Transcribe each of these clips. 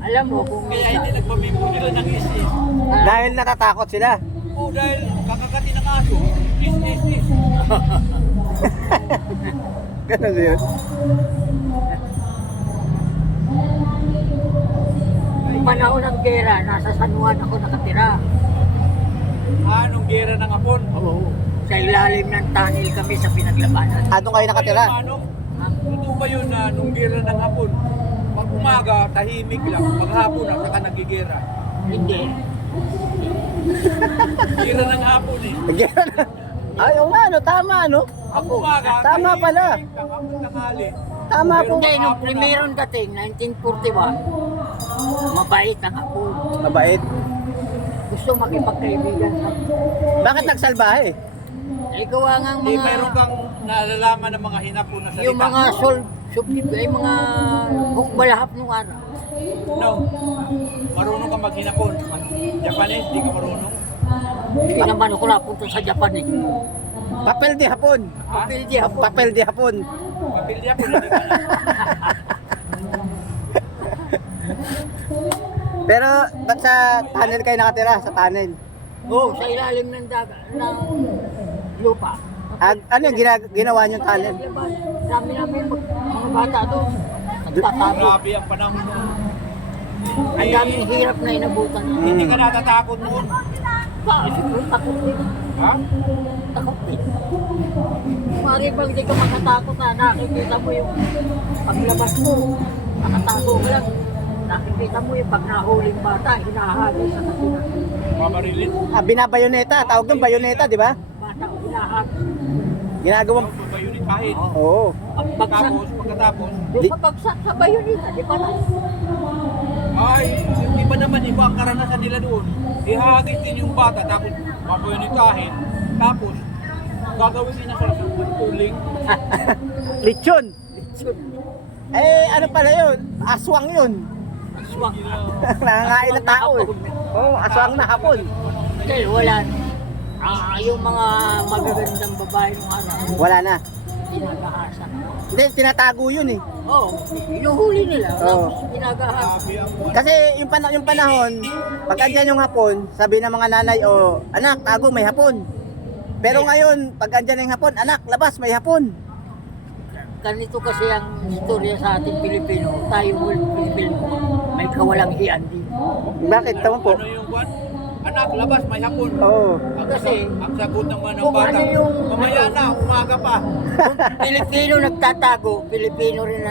Alam mo kung Kaya hindi nagpamimpo nila ng isi. Dahil natatakot sila. Oo, dahil kakakati ng aso. Is. Ganun yun. panahon ng gera, nasa San Juan ako nakatira. Anong gera ng Hapon? Oo. Sa ilalim ng tunnel kami sa pinaglabanan. Doon kayo nakatira? Manong, totoo ba yun na nung gera ng Hapon? Pag umaga, tahimik lang. Pag hapon, saka nagigera. Hindi. Gera ng Hapon eh. Ay, oo nga, tama, no? Pag umaga, Tama tahimik pala. lang. Hapon tanghali. Tama po. Hindi, nung primerong dating, 1941, mabait ang ako. Mabait. Gusto makipagkaibigan. Bakit nagsalbahe? Eh, gawa nga Hindi, mga... mayroon kang nalalaman ng mga hinapon na salita. Yung mga ay mga hukbalahap nung araw. No. Marunong ka maghinapon. Japanese, di ka marunong. Hindi naman ako napunta sa Japan eh. Papel de hapon. Ha? Papel di ako. Papel de hapon. Papilya po, hindi ka na. Pero, ba't sa tunnel kayo nakatira? Sa tunnel? Oo, sa ilalim ng ng lupa. Ano yung ginawa niyong tunnel? Dami namin mga bata doon. Nagtatago. Grabe ang panahon mo. Ang daming hirap na inabutan na. Hindi ka natatakot noon. Siguro takot din. Ha? Takot din. Mari bang di ka makatakot na nakikita mo yung paglabas mo. Nakatago ka lang. Nakikita mo yung pag nahuling bata, hinahagay sa kasina. Mamarilin. Binabayoneta. Tawag yung bayoneta, di ba? Bata, hinahagay. Ginagawang... Bayunitahin. Oo. Pagbagsak. Pagkatapos, Doon sa bagsak sa bayonita, di ba na? ay, iba naman, iba ang karanasan nila doon. Ihagis din yung bata, tapos mabayunitahin. Tapos, gagawin din na sa isang tuling. Lechon. Eh, ano pala yun? Aswang yun. Aswang. Nangangain ng tao eh. Oo, aswang na hapon. Dahil wala. Yung mga magagandang babae ng araw, Wala na. ginagahasa. Hindi, tinatago yun eh. Oo, inuhuli nila. Oo. Tapos ginagahasa. Grabe ang buwan. Kasi yung panahon, pag andyan yung hapon, sabi ng mga nanay, oh, anak, tago, may hapon. Pero ngayon, pag andyan yung hapon, anak, labas, may hapon. Ganito kasi ang istorya sa ating Pilipino. Tayo Pilipino, may kawalang hiyan din. Bakit? Tama po. Ano yung buwan? Anak, labas, may hapon. Oo. Ang sagot naman ng Kung bata, ano yung- mamaya na, umaga pa. Kung Pilipino nagtatago, Pilipino rin na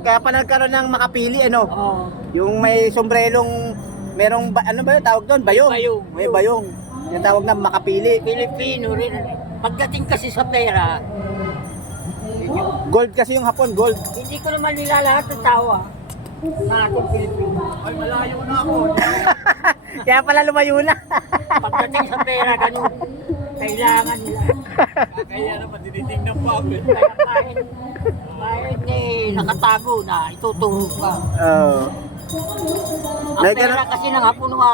Kaya pa nagkaroon ng makapili, ano? Oo. Yung may sombrerong, merong, ano ba yun, tawag doon? Bayong. Bayong. May bayong. Yung tawag na makapili. Pilipino rin. Pagdating kasi sa pera, yun yun. Gold kasi yung hapon, gold. Hindi ko naman nilalahat ng tawa sa ating Pilipino. Ay, malayo na ako. Kaya pala lumayo na. Pagdating sa pera, ganun. Kailangan nila. Kaya naman, tinitingnan pa ako. Kaya kahit nakatago na, ituturo ka. Oo. Ang pera kasi ng hapon ng araw,